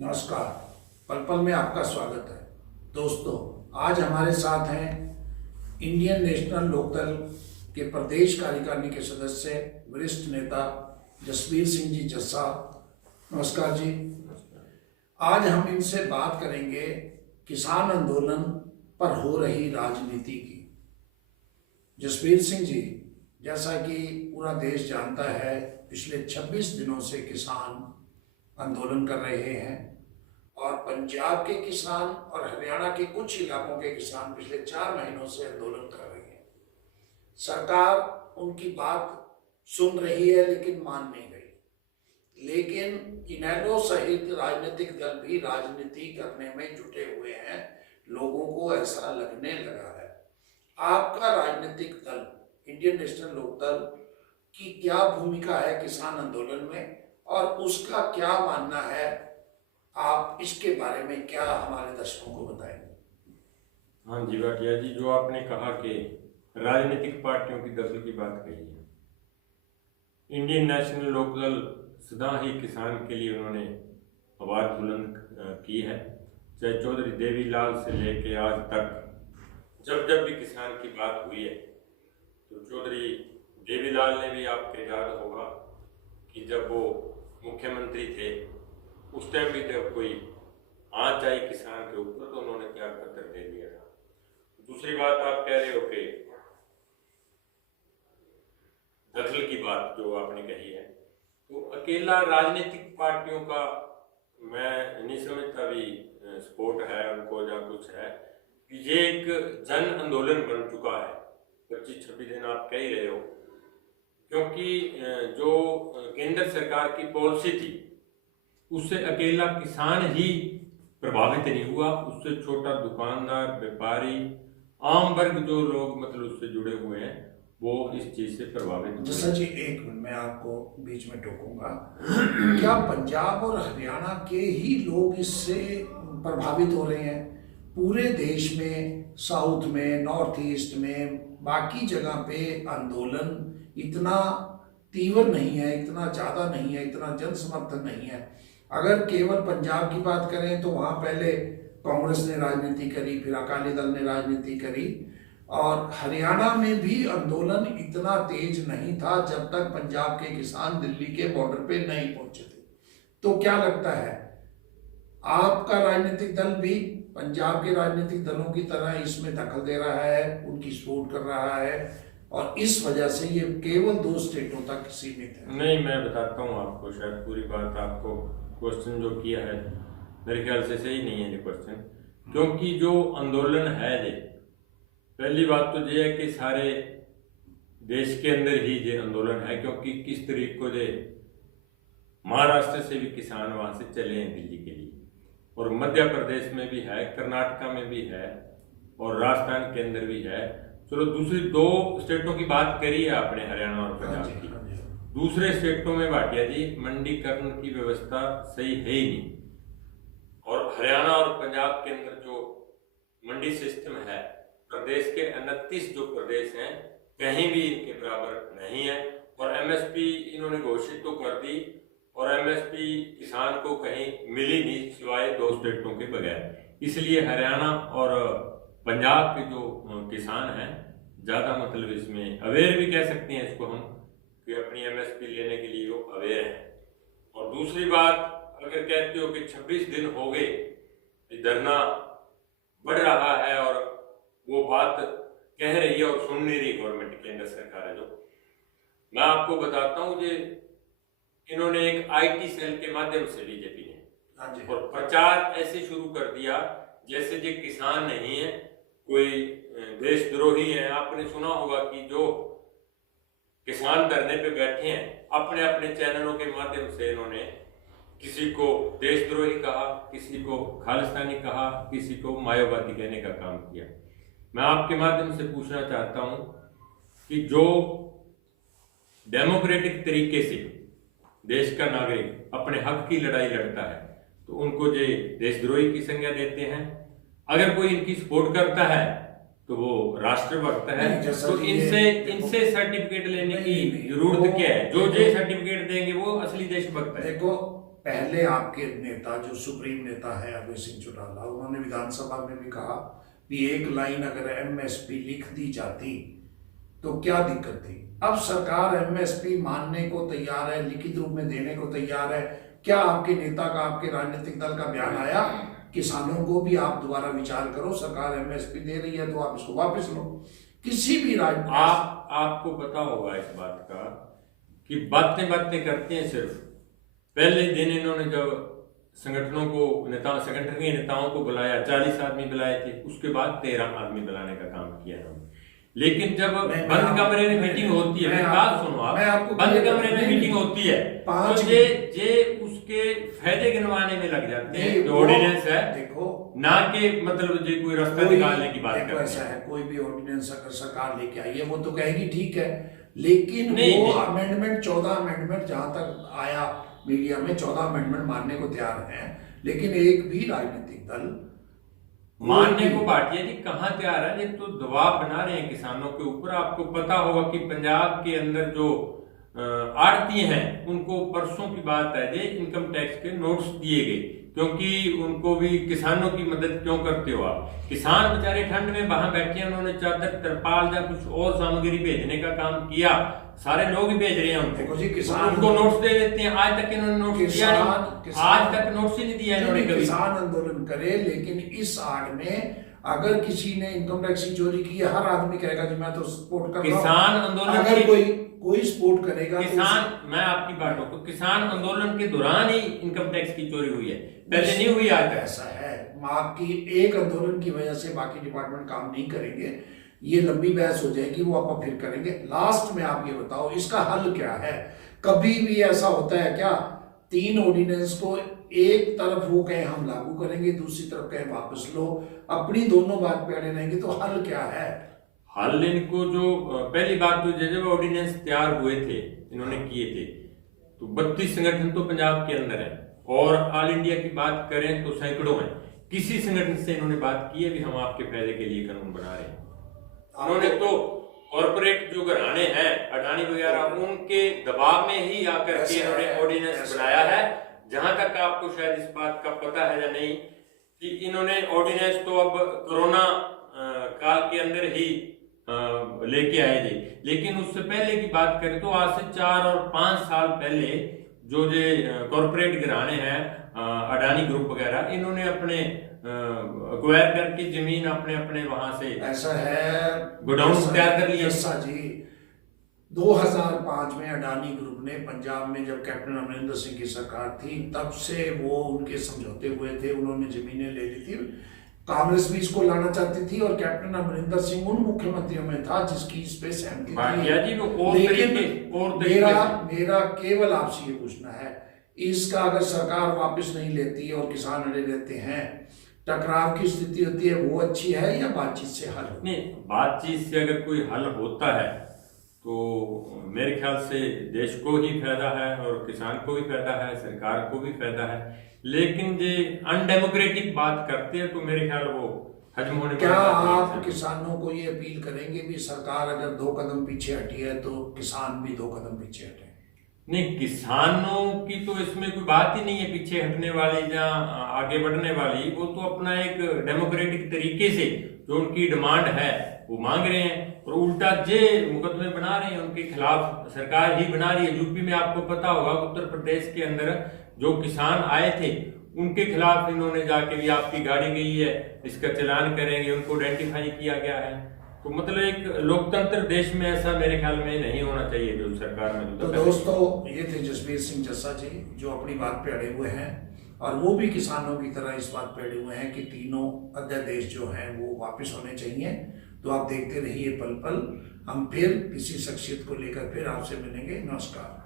नमस्कार। पल पल में आपका स्वागत है। दोस्तों, आज हमारे साथ हैं इंडियन नेशनल लोकदल के प्रदेश कार्यकारिणी के सदस्य वरिष्ठ नेता जसवीर सिंह जी जस्सा। नमस्कार जी। आज हम इनसे बात करेंगे किसान आंदोलन पर हो रही राजनीति की। जसवीर सिंह जी, जैसा कि पूरा देश जानता है, पिछले 26 दिनों से किसान आंदोलन कर रहे हैं और पंजाब के किसान और हरियाणा के कुछ इलाकों के किसान पिछले 4 महीनों से आंदोलन कर रहे हैं। सरकार उनकी बात सुन रही है लेकिन मान नहीं रही। लेकिन इनेलो सहित राजनीतिक दल भी राजनीति करने में जुटे हुए हैं। लोगों को ऐसा लगने लगा है। आपका राजनीतिक दल इंडियन नेशनल लोकदल की क्या भूमिका है किसान आंदोलन में और उसका क्या मानना है? आप इसके बारे में क्या हमारे दर्शकों को बताएंगे? हाँ जी भाटिया जी, जो आपने कहा कि राजनीतिक पार्टियों की दखल की बात कही है, इंडियन नेशनल लोकदल सदा ही किसान के लिए उन्होंने आवाज बुलंद की है। चाहे चौधरी देवीलाल से लेके आज तक जब जब भी किसान की बात हुई है तो चौधरी देवीलाल ने भी, आपके याद होगा कि जब वो मुख्यमंत्री थे उस टाइम भी जब कोई आँच आई किसान के ऊपर तो उन्होंने त्याग पत्र दे दिया था। दूसरी बात आप कह रहे हो कि दखल की बात जो आपने कही है, तो अकेला राजनीतिक पार्टियों का मैं नहीं समझता भी सपोर्ट है उनको या कुछ है। ये एक जन आंदोलन बन चुका है। 25-26 दिन आप कह ही रहे हो, क्योंकि जो केंद्र सरकार की पॉलिसी थी उससे अकेला किसान ही प्रभावित नहीं हुआ, उससे छोटा दुकानदार, व्यापारी, आम वर्ग जो लोग मतलब उससे जुड़े हुए हैं वो इस चीज से प्रभावित हुए। जैसा जी, एक मिनट मैं आपको बीच में टोकूंगा। क्या पंजाब और हरियाणा के ही लोग इससे प्रभावित हो रहे हैं? पूरे देश में, साउथ में, नॉर्थ ईस्ट में, बाकी जगह पे आंदोलन इतना तीव्र नहीं है, इतना ज़्यादा नहीं है, इतना जन समर्थन नहीं है। अगर केवल पंजाब की बात करें तो वहाँ पहले कांग्रेस ने राजनीति करी, फिर अकाली दल ने राजनीति करी, और हरियाणा में भी आंदोलन इतना तेज नहीं था जब तक पंजाब के किसान दिल्ली के बॉर्डर पे नहीं पहुंचे थे। तो क्या लगता है, आपका राजनीतिक दल भी पंजाब के राजनीतिक दलों की तरह इसमें दखल दे रहा है, उनकी सपोर्ट कर रहा है और इस वजह से ये केवल 2 स्टेटों तक सीमित है? नहीं, मैं बताता हूँ आपको, शायद पूरी बात आपको क्वेश्चन जो किया है मेरे ख्याल से सही नहीं है ये क्वेश्चन। क्योंकि जो आंदोलन है ये, पहली बात तो ये है कि सारे देश के अंदर ही ये आंदोलन है, क्योंकि किस तरीके को ये महाराष्ट्र से भी किसान वहाँ से चले हैं दिल्ली के लिए, और मध्य प्रदेश में भी है, कर्नाटका में भी है और राजस्थान के अंदर भी है। चलो, दूसरी 2 स्टेटों की बात करी है आपने, हरियाणा और पंजाब की। दूसरे स्टेटों में भाटिया जी मंडीकरण की व्यवस्था सही है ही नहीं, और हरियाणा और पंजाब के अंदर जो मंडी सिस्टम है, प्रदेश के 29 जो प्रदेश हैं कहीं भी इनके बराबर नहीं है। और एमएसपी इन्होंने घोषित तो कर दी और एमएसपी किसान को कहीं मिली नहीं सिवाय 2 स्टेटों के बगैर। इसलिए हरियाणा और पंजाब के जो किसान हैं ज़्यादा मतलब इसमें अवेयर भी कह सकते हैं इसको हम, कि अपनी एमएसपी लेने के लिए वो अवेयर है। और दूसरी बात, अगर कहते हो कि 26 दिन हो गए धरना बढ़ रहा है और वो बात कह रही है और सुन नहीं रही गवर्नमेंट, केंद्र सरकार है जो, मैं आपको बताता हूँ ये इन्होंने एक आईटी सेल के माध्यम से बीजेपी ने और प्रचार ऐसे शुरू कर दिया जैसे ये किसान नहीं है, कोई देशद्रोही है। आपने सुना होगा कि जो किसान धरने पे बैठे हैं अपने अपने चैनलों के माध्यम से इन्होंने किसी को देशद्रोही कहा, किसी को खालिस्तानी कहा, किसी को मायावादी कहने का काम किया। मैं आपके माध्यम से पूछना चाहता हूं कि जो डेमोक्रेटिक तरीके से देश का नागरिक अपने हक की लड़ाई लड़ता है तो उनको जो देशद्रोही की संज्ञा देते हैं। अगर कोई इनकी सपोर्ट करता है तो वो राष्ट्रभक्त है, तो इनसे सर्टिफिकेट लेने की जरूरत क्या है? जो सर्टिफिकेट देंगे वो असली देशभक्त है। देखो, पहले आपके नेता जो सुप्रीम नेता है अभय सिंह चौटाला, उन्होंने विधानसभा में भी कहा कि एक लाइन अगर एमएसपी लिख दी जाती तो क्या दिक्कत थी। अब सरकार एमएसपी मानने को तैयार है, लिखित रूप में देने को तैयार है। क्या आपके नेता का, आपके राजनीतिक दल का बयान आया किसानों को भी आप दोबारा विचार करो, सरकार एमएसपी दे रही है तो आप इसको वापस लो। किसी भी आपको पता होगा इस बात का कि बातें करते हैं। सिर्फ पहले दिन इन्होंने जब संगठन के नेताओं को बुलाया, 40 आदमी बुलाए थे, उसके बाद 13 आदमी बुलाने का काम किया इन्होंने। लेकिन जब बंद कमरे में मीटिंग होती है, बात सुनो आप, बंद कमरे में मीटिंग होती है तो जे उसके फायदे गिनवाने में लग जाते हैं। जो ऑर्डिनेंस है देखो ना कि मतलब जो कोई रास्ता निकालने की बात करते हैं। ऐसा है, कोई भी ऑर्डिनेंस अगर सरकार लेके आई है वो तो कहेगी ठीक है, लेकिन वो अमेंडमेंट 14 अमेंडमेंट जहां तक आया मीडिया में 14 अमेंडमेंट मानने को तैयार हैं, लेकिन एक भी राजनीतिक दल मानने को पार्टियां जी कहाँ तैयार है। ये तो दबाव बना रहे हैं किसानों के ऊपर। आपको पता होगा कि पंजाब के अंदर जो आड़ती हैं उनको परसों की बात है जे इनकम टैक्स के नोट्स दिए गए, क्योंकि उनको भी किसानों की मदद क्यों करते हो आप। किसान बेचारे ठंड में वहां बैठे, उन्होंने चादर, तरपाल या कुछ और सामग्री भेजने का काम किया, सारे लोग भेज रहे हैं उनको। किसान उनको नोट्स दे देते हैं। आज तक इन्होंने नोट्स दिया नहीं, आज तक नोट्स ही नहीं दिया इन्होंने कभी। किसान आंदोलन करे, लेकिन इस आड़ में अगर किसी ने इनकम टैक्स की चोरी की है, हर आदमी कहेगा कि मैं तो सपोर्ट कर रहा हूं। किसान आंदोलन अगर कोई सपोर्ट करेगा किसान तो मैं आपकी बात को, किसान आंदोलन के दौरान ही इनकम टैक्स की चोरी हुई है, पहले नहीं हुई। आज ऐसा है, आपकी एक आंदोलन की वजह से बाकी डिपार्टमेंट काम नहीं करेंगे, ये लंबी बहस हो जाएगी, वो आप फिर करेंगे। लास्ट में आप ये बताओ इसका हल क्या है। कभी भी ऐसा होता है क्या 3 ऑर्डिनेंस को एक तरफ वो कहे हम लागू करेंगे, दूसरी तरफ कहे वापस लो, अपनी दोनों बात पे अड़े रहेंगे, तो हल क्या है। हल इनको जो पहली बात तो जब ऑर्डिनेंस तैयार हुए थे, इन्होंने किए थे, तो 32 संगठन तो पंजाब के अंदर है और ऑल इंडिया की बात करें तो सैकड़ों हैं। किसी संगठन से इन्होंने बात की है भी हम आपके फायदे के लिए कानून बना रहे हैं। उन्होंने तो कॉर्पोरेट जो घराने हैं अडानी वगैरह, उनके दबाव में ही आकर के इन्होंने ऑर्डिनेंस बनाया है। जहां तक आपको शायद इस बात का पता है या नहीं कि इन्होंने ऑर्डिनेंस तो अब कोरोना काल के अंदर ही लेके आए थे, लेकिन उससे पहले की बात करें तो आज से 4 और 5 साल पहले जो कॉर्पोरेट घराने हैं अडानी ग्रुप वगैरह, इन्होंने अपने अक्वायर करके जमीन अपने अपने वहां से ऐसा है गोडाउन तैयार कर लिया। जी 2005 में अडानी ग्रुप ने पंजाब में जब कैप्टन अमरिंदर सिंह की सरकार थी तब से वो उनके समझौते हुए थे, उन्होंने जमीनें ले ली थी। कांग्रेस भी इसको लाना चाहती थी और कैप्टन अमरिंदर सिंह उन मुख्यमंत्रियों में था जिसकी इस पे सहमति थी। लेकिन मेरा केवल आपसे ये पूछना है, इसका अगर सरकार वापस नहीं लेती है और किसान अड़े रहते हैं, टकराव की स्थिति होती है, वो अच्छी है या बातचीत से हल? नहीं, बातचीत से अगर कोई हल होता है तो मेरे ख्याल से देश को ही फायदा है और किसान को भी फायदा है, सरकार को भी फायदा है। लेकिन जो अनडेमोक्रेटिक बात करते हैं तो मेरे ख्याल वो हजम होने। क्या आप किसानों को ये अपील करेंगे भी सरकार अगर 2 कदम पीछे हटी है तो किसान भी 2 कदम पीछे हटे? नहीं, किसानों की तो इसमें कोई बात ही नहीं है पीछे हटने वाली या आगे बढ़ने वाली। वो तो अपना एक डेमोक्रेटिक तरीके से जो उनकी डिमांड है वो मांग रहे हैं और उल्टा जे मुकदमे बना रहे हैं उनके खिलाफ सरकार ही बना रही है। यूपी में आपको पता होगा, उत्तर प्रदेश के अंदर जो किसान आए थे उनके खिलाफ इन्होंने जाके भी आपकी गाड़ी गई है इसका चालान करेंगे, उनको आइडेंटिफाई किया गया है। तो मतलब एक लोकतंत्र देश में ऐसा मेरे ख्याल में नहीं होना चाहिए जो सरकार में। तो दोस्तों, ये थे जसबीर सिंह जस्सा जी जो अपनी बात पे अड़े हुए हैं और वो भी किसानों की तरह इस बात पे अड़े हुए हैं कि तीनों अध्यादेश जो हैं वो वापस होने चाहिए। तो आप देखते रहिए पल पल, हम फिर किसी शख्सियत को लेकर फिर आपसे मिलेंगे। नमस्कार।